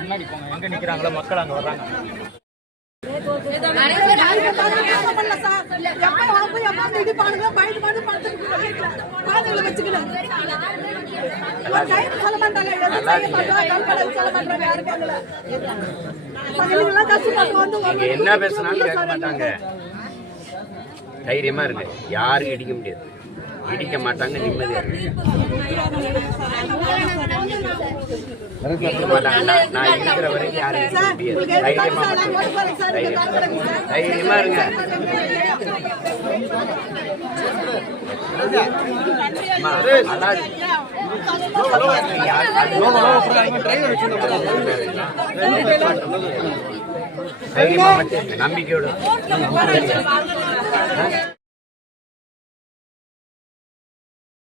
முன்னாடி போங்க, எங்க நிக்கிறாங்களோ மக்கள் அங்க வர்றாங்க. என்ன பேசினாலும் கேட்க மாட்டாங்க. தைரியமா இருக்கு, யாரும் இடிக்க முடியாது, இடிக்க மாட்டாங்க. நிம்மதியா நான் இருக்கிற வரைக்கும் யாரும் இடிக்க முடியாது. தைரியமா இருங்க. நம்பிக்கையோட